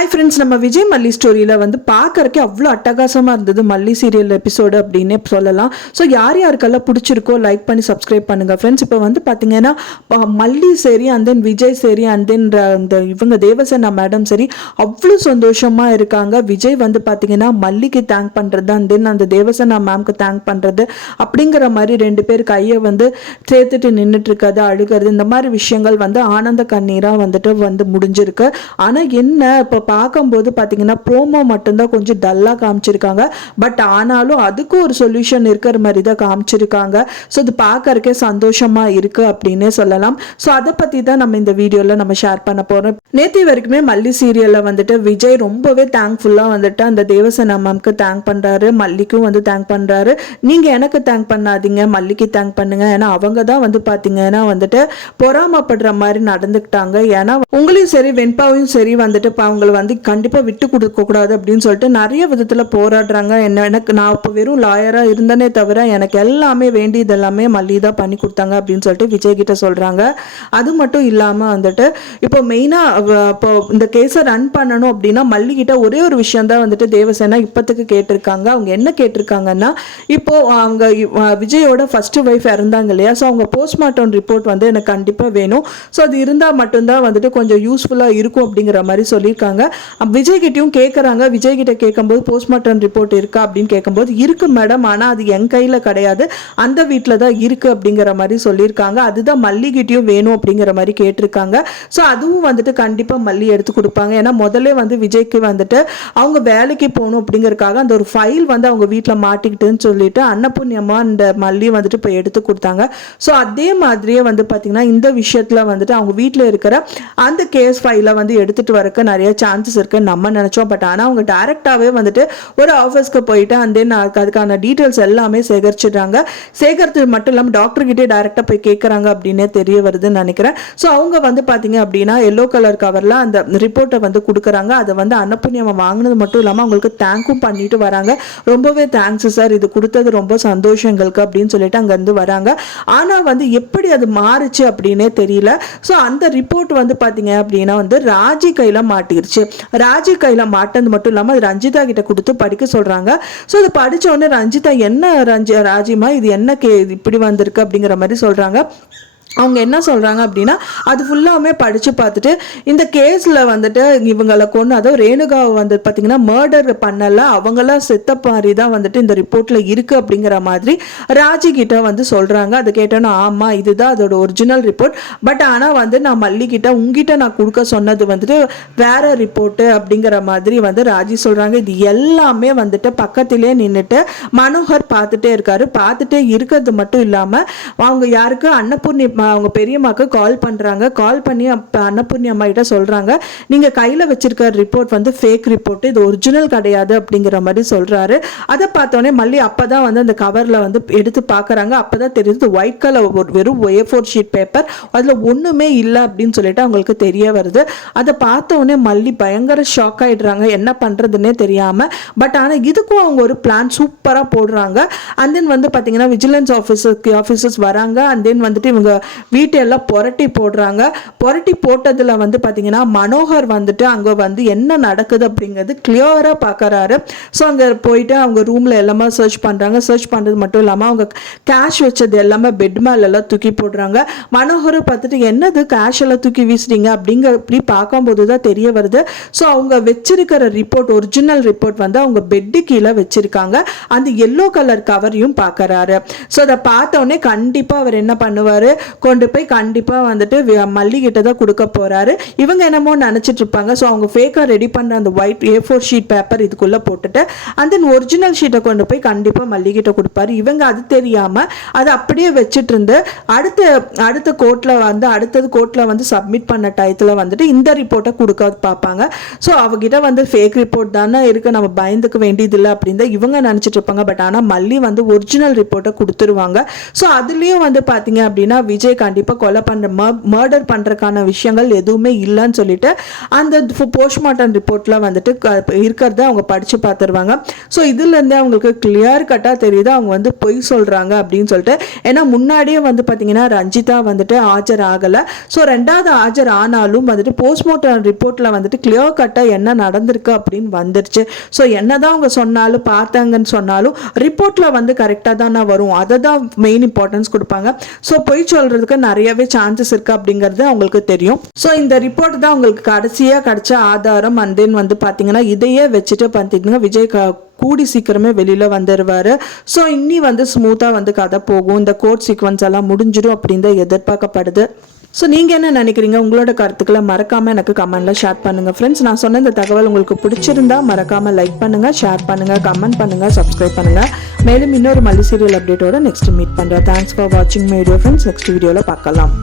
Hi friends, நம்ம விஜய் மல்லி ஸ்டோரியில் வந்து பார்க்கறக்கே அவ்வளோ அட்டகாசமாக இருந்தது. மல்லி சீரியல் எபிசோடு அப்படின்னே சொல்லலாம். ஸோ யார் யாருக்கெல்லாம் பிடிச்சிருக்கோ லைக் பண்ணி சப்ஸ்கிரைப் பண்ணுங்கள் ஃப்ரெண்ட்ஸ். இப்போ வந்து பார்த்தீங்கன்னா மல்லி சரி அண்ட் தென் விஜய் சரி அண்ட் தென் இந்த இவங்க தேவசேனா மேடம் சரி அவ்வளோ சந்தோஷமாக இருக்காங்க. விஜய் வந்து பார்த்தீங்கன்னா மல்லிக்கு தேங்க் பண்ணுறது அண்ட் தென் அந்த தேவசேனா மேம்க்கு தேங்க் பண்ணுறது அப்படிங்கிற மாதிரி ரெண்டு பேர் கையை வந்து சேர்த்துட்டு நின்றுட்டு இருக்காது, அழுகிறது, இந்த மாதிரி விஷயங்கள் வந்து ஆனந்த கண்ணீராக வந்து முடிஞ்சிருக்கு. ஆனால் என்ன இப்போ பார்க்கும்போது பார்த்தீங்கன்னா ப்ரோமோ மட்டும்தான் கொஞ்சம் டல்லாக காமிச்சிருக்காங்க. பட் ஆனாலும் அதுக்கும் ஒரு சொல்யூஷன் இருக்கிற மாதிரி தான் காமிச்சிருக்காங்க. ஸோ இது பார்க்கறக்கே சந்தோஷமாக இருக்குது அப்படின்னே சொல்லலாம். ஸோ அதை பற்றி தான் நம்ம இந்த வீடியோவில் நம்ம ஷேர் பண்ண போகிறோம். நேற்று வரைக்குமே மல்லி சீரியலில் வந்துட்டு விஜய் ரொம்பவே தேங்க்ஃபுல்லாக வந்துட்டு அந்த தேவசேனா மேம்க்கு தேங்க் பண்ணுறாரு, மல்லிக்கும் வந்து தேங்க் பண்ணுறாரு. நீங்கள் எனக்கு தேங்க் பண்ணாதீங்க, மல்லிக்கு தேங்க் பண்ணுங்க, ஏன்னா அவங்க தான் வந்து பார்த்தீங்கன்னா வந்துட்டு பொறாமப்படுற மாதிரி நடந்துக்கிட்டாங்க. ஏன்னா உங்களையும் சரி வெண்பாவையும் சரி வந்துட்டு அவங்களை வந்து கண்டிப்பாக விட்டு கொடுக்க கூடாது அப்படின்னு சொல்லிட்டு நிறைய விதத்தில் போராடுறாங்க. எனக்கு நான் இப்போ வெறும் லாயராக இருந்தனே தவிர எனக்கு எல்லாமே வேண்டியது எல்லாமே மல்லி தான் பண்ணி கொடுத்தாங்க அப்படின்னு சொல்லிட்டு விஜய் கிட்ட சொல்கிறாங்க. அது மட்டும் இல்லாமல் வந்துட்டு இப்போ மெயினாக இப்போ இந்த கேஸை ரன் பண்ணணும் அப்படின்னா மல்லி கிட்ட ஒரே ஒரு விஷயம் தான் வந்துட்டு தேவசேனா இப்போத்துக்கு கேட்டிருக்காங்க. அவங்க என்ன கேட்டிருக்காங்கன்னா, இப்போ அவங்க விஜயோட ஃபர்ஸ்ட் ஒய்ஃப் இறந்தாங்க இல்லையா, ஸோ அவங்க போஸ்ட்மார்ட்டம் ரிப்போர்ட் வந்து எனக்கு கண்டிப்பாக வேணும். ஸோ அது இருந்தால் மட்டும்தான் வந்துட்டு கொஞ்சம் யூஸ்ஃபுல்லாக இருக்கும் அப்படிங்கிற மாதிரி சொல்லியிருக்காங்க. விஜய் கிட்டையும் கேட்குறாங்க. விஜய் கிட்ட கேட்கும்போது போஸ்ட்மார்ட்டம் ரிப்போர்ட் இருக்கா அப்படின்னு கேட்கும்போது இருக்கு மேடம், ஆனால் அது என் கையில் கிடையாது, அந்த வீட்டில் தான் இருக்கு அப்படிங்கிற மாதிரி சொல்லியிருக்காங்க. அதுதான் மல்லிகிட்டையும் வேணும் அப்படிங்கிற மாதிரி கேட்டிருக்காங்க. ஸோ அதுவும் வந்துட்டு கண்டிப்பாக மல்லி எடுத்து கொடுப்பாங்க. ஏன்னா முதல்ல வந்து விஜய்க்கு வந்துட்டு அவங்க வேலைக்கு போகணும் அப்படிங்கிறதுக்காக அந்த ஒரு ஃபைல் வந்து அவங்க வீட்டில் மாட்டிக்கிட்டுன்னு சொல்லிட்டு அன்னபுண்ணியமா அந்த மல்லி வந்துட்டு இப்போ எடுத்து கொடுத்தாங்க. ஸோ அதே மாதிரியே வந்து பார்த்தீங்கன்னா இந்த விஷயத்தில் வந்துட்டு அவங்க வீட்டில் இருக்கிற அந்த கேஸ் ஃபைலை வந்து எடுத்துட்டு வரக்கு நிறைய சான்சஸ் இருக்குன்னு நம்ம நினைச்சோம். பட் ஆனால் அவங்க டைரக்டாகவே வந்துட்டு ஒரு ஆஃபீஸ்க்கு போயிட்டு அண்ட் தென் அதுக்கான டீட்டெயில்ஸ் எல்லாமே சேகரிச்சிடுறாங்க. சேகரித்து மட்டும் இல்லாமல் டாக்டர் கிட்டே டைரக்டாக போய் கேட்குறாங்க அப்படின்னே தெரிய வருதுன்னு நினைக்கிறேன். ஸோ அவங்க வந்து பார்த்தீங்க அப்படின்னா எல்லோ கலர் கவரில் அந்த ரிப்போர்ட்டை வந்து கொடுக்குறாங்க. அதை வந்து அன்னபுண்ணியம்மா வாங்கினது மட்டும் இல்லாமல் அவங்களுக்கு தேங்க்கும் பண்ணிட்டு வராங்க. ரொம்பவே தேங்க்ஸ் சார், இது கொடுத்தது ரொம்ப சந்தோஷம் எங்களுக்கு அப்படின்னு சொல்லிட்டு அங்கேருந்து வராங்க. ஆனால் வந்து எப்படி அது மாறுச்சு அப்படின்னே தெரியல. ஸோ அந்த ரிப்போர்ட் வந்து பார்த்தீங்க அப்படின்னா வந்து ராஜி கையில் மாட்டிருச்சு. ராஜி கையில் மாட்டது மட்டும் இல்லாமல் ரஞ்சிதா கிட்ட கொடுத்து படிக்க சொல்கிறாங்க. ஸோ இதை படித்த உடனே ரஞ்சிதா என்ன ராஜிமா இது என்ன இப்படி வந்திருக்கு அப்படிங்கிற மாதிரி சொல்கிறாங்க. அவங்க என்ன சொல்கிறாங்க அப்படின்னா அது ஃபுல்லாமே படித்து பார்த்துட்டு இந்த கேஸில் வந்துட்டு இவங்களை கொண்டு அதாவது ரேணுகாவை வந்து பார்த்திங்கன்னா மர்டர் பண்ணலை, அவங்களாம் செத்த மாதிரி தான் வந்துட்டு இந்த ரிப்போர்ட்டில் இருக்குது அப்படிங்கிற மாதிரி ராஜி கிட்ட வந்து சொல்கிறாங்க. அதை கேட்டோன்னா ஆமாம் இதுதான் அதோட ஒரிஜினல் ரிப்போர்ட், பட் ஆனால் வந்து நான் மல்லிகிட்ட உங்ககிட்ட நான் கொடுக்க சொன்னது வந்துட்டு வேற ரிப்போர்ட்டு அப்படிங்கிற மாதிரி வந்து ராஜி சொல்கிறாங்க. இது எல்லாமே வந்துட்டு பக்கத்திலே நின்றுட்டு மனோகர் பார்த்துட்டே இருக்காரு. பார்த்துட்டே இருக்கிறது மட்டும் இல்லாமல் அவங்க யாருக்கு அன்னபூர்ணி அவங்க பெரியம்மாக்கு கால் பண்ணுறாங்க. கால் பண்ணி அன்னபூர்ணி அம்மா கிட்ட சொல்கிறாங்க, நீங்கள் கையில் வச்சிருக்க ரிப்போர்ட் வந்து ஃபேக் ரிப்போர்ட், இது ஒரிஜினல் கிடையாது அப்படிங்கிற மாதிரி சொல்கிறாரு. அதை பார்த்தோன்னே மல்லி அப்போ தான் வந்து அந்த கவரில் வந்து எடுத்து பார்க்குறாங்க. அப்போ தான் தெரியுது ஒயிட் கலர் வெறும் A4 ஷீட் பேப்பர், அதில் ஒன்றுமே இல்லை அப்படின்னு சொல்லிட்டு அவங்களுக்கு தெரிய வருது. அதை பார்த்தோன்னே மல்லி பயங்கர ஷாக் ஆகிடுறாங்க, என்ன பண்ணுறதுன்னே தெரியாமல். பட் ஆனால் இதுக்கும் அவங்க ஒரு பிளான் சூப்பராக போடுறாங்க. அண்ட் தென் வந்து பார்த்தீங்கன்னா விஜிலன்ஸ் ஆஃபீஸர்ஸ் வராங்க. அண்ட் தென் வந்துட்டு இவங்க வீட்டெல்லாம் புரட்டி போடுறாங்க. புரட்டி போட்டதில் வந்து பார்த்தீங்கன்னா மனோகர் வந்துட்டு அங்கே வந்து என்ன நடக்குது அப்படிங்கிறது கிளியராக பார்க்குறாரு. ஸோ அங்கே போயிட்டு அவங்க ரூமில் எல்லாமே சர்ச் பண்ணுறாங்க. சர்ச் பண்ணுறது மட்டும் இல்லாமல் அவங்க கேஷ் வச்சது எல்லாமே பெட் மேலெல்லாம் தூக்கி போடுறாங்க. மனோகரை பார்த்துட்டு என்னது கேஷ் எல்லாம் தூக்கி வீசுறீங்க இப்படி பார்க்கும்போது தான் தெரிய வருது. ஸோ அவங்க வச்சிருக்கிற ரிப்போர்ட் ஒரிஜினல் ரிப்போர்ட் வந்து அவங்க பெட்டு கீழே வச்சிருக்காங்க. அந்த எல்லோ கலர் கவரையும் பார்க்குறாரு. ஸோ அதை பார்த்தோன்னே கண்டிப்பாக அவர் என்ன பண்ணுவார், கொண்டு போய் கண்டிப்பாக வந்துட்டு மல்லிகிட்ட தான் கொடுக்க போகிறாரு. இவங்க என்னமோ நினச்சிட்டு இருப்பாங்க. ஸோ அவங்க ஃபேக்காக ரெடி பண்ணுற அந்த ஒயிட் A4 ஷீட் பேப்பர் இதுக்குள்ளே போட்டுட்டு அந்த ஒரிஜினல் ஷீட்டை கொண்டு போய் கண்டிப்பாக மல்லிகிட்ட கொடுப்பாரு. இவங்க அது தெரியாமல் அதை அப்படியே வச்சுட்டு இருந்து அடுத்த கோர்ட்டில் வந்து சப்மிட் பண்ண டயத்தில் வந்துட்டு இந்த ரிப்போர்ட்டை கொடுக்க பார்ப்பாங்க. ஸோ அவகிட்ட வந்து ஃபேக் ரிப்போர்ட் தானே இருக்குது, நம்ம பயந்துக்க வேண்டியதில்லை அப்படின்னு தான் இவங்க நினச்சிட்டு இருப்பாங்க. பட் ஆனால் மல்லி வந்து ஒரிஜினல் ரிப்போர்ட்டை கொடுத்துருவாங்க. ஸோ அதுலேயும் வந்து பார்த்தீங்க அப்படின்னா விஜய் விஜய் கண்டிப்பாக கொலை பண்ணுற மர்டர் பண்ணுறதுக்கான விஷயங்கள் எதுவுமே இல்லைன்னு சொல்லிட்டு அந்த போஸ்ட்மார்ட்டம் ரிப்போர்ட்டில் வந்துட்டு இருக்கிறத அவங்க படித்து பார்த்துருவாங்க. ஸோ இதுலேருந்தே அவங்களுக்கு கிளியர் கட்டாக தெரியுது அவங்க வந்து பொய் சொல்கிறாங்க அப்படின்னு சொல்லிட்டு. ஏன்னா முன்னாடியே வந்து பார்த்தீங்கன்னா ரஞ்சிதா வந்துட்டு ஆஜர் ஆகலை. ஸோ ரெண்டாவது ஆஜர் ஆனாலும் வந்துட்டு போஸ்ட்மார்ட்டம் ரிப்போர்ட்டில் வந்துட்டு கிளியர் கட்டாக என்ன நடந்திருக்கு அப்படின்னு வந்துருச்சு. ஸோ என்னதான் அவங்க சொன்னாலும் பார்த்தாங்கன்னு சொன்னாலும் ரிப்போர்ட்டில் வந்து கரெக்டாக தானே வரும், அதை தான் மெயின் இம்பார்ட்டன்ஸ் கொடுப்பாங்க. ஸோ பொய் சொல்கிறதுக்கு நிறையவே சான்சஸ் இருக்குது அப்படிங்கிறது அவங்களுக்கு தெரியும். ஸோ இந்த ரிப்போர்ட் தான் உங்களுக்கு கடைசியாக கிடைச்ச ஆதாரம். அண்ட் தென் வந்து பார்த்தீங்கன்னா இதையே வச்சுட்டு பார்த்தீங்கன்னா விஜய் கூடி சீக்கிரமே வெளியில் வந்துடுவார். ஸோ இன்னி வந்து ஸ்மூத்தாக வந்து கதை போகும், இந்த கோர்ட் சீக்வன்ஸ் எல்லாம் முடிஞ்சிடும் அப்படின்னு தான் எதிர்பார்க்கப்படுது. ஸோ நீங்கள் என்ன நினைக்கிறீங்க? உங்களோட கருத்துக்களை மறக்காமல் எனக்கு கமெண்ட்டில் ஷேர் பண்ணுங்கள் ஃப்ரெண்ட்ஸ். நான் சொன்ன இந்த தகவல் உங்களுக்கு பிடிச்சிருந்தா மறக்காமல் லைக் பண்ணுங்கள், ஷேர் பண்ணுங்கள், கமெண்ட் பண்ணுங்கள், சப்ஸ்கிரைப் பண்ணுங்கள். மேலும் இன்னொரு மல்லி சீரியல் அப்டேட்டோட நெக்ஸ்ட் மீட் பண்ணுறேன். தேங்க்ஸ் ஃபார் வாட்சிங் மை வீடியோ ஃப்ரெண்ட்ஸ். நெக்ஸ்ட் வீடியோவில் பார்க்கலாம்.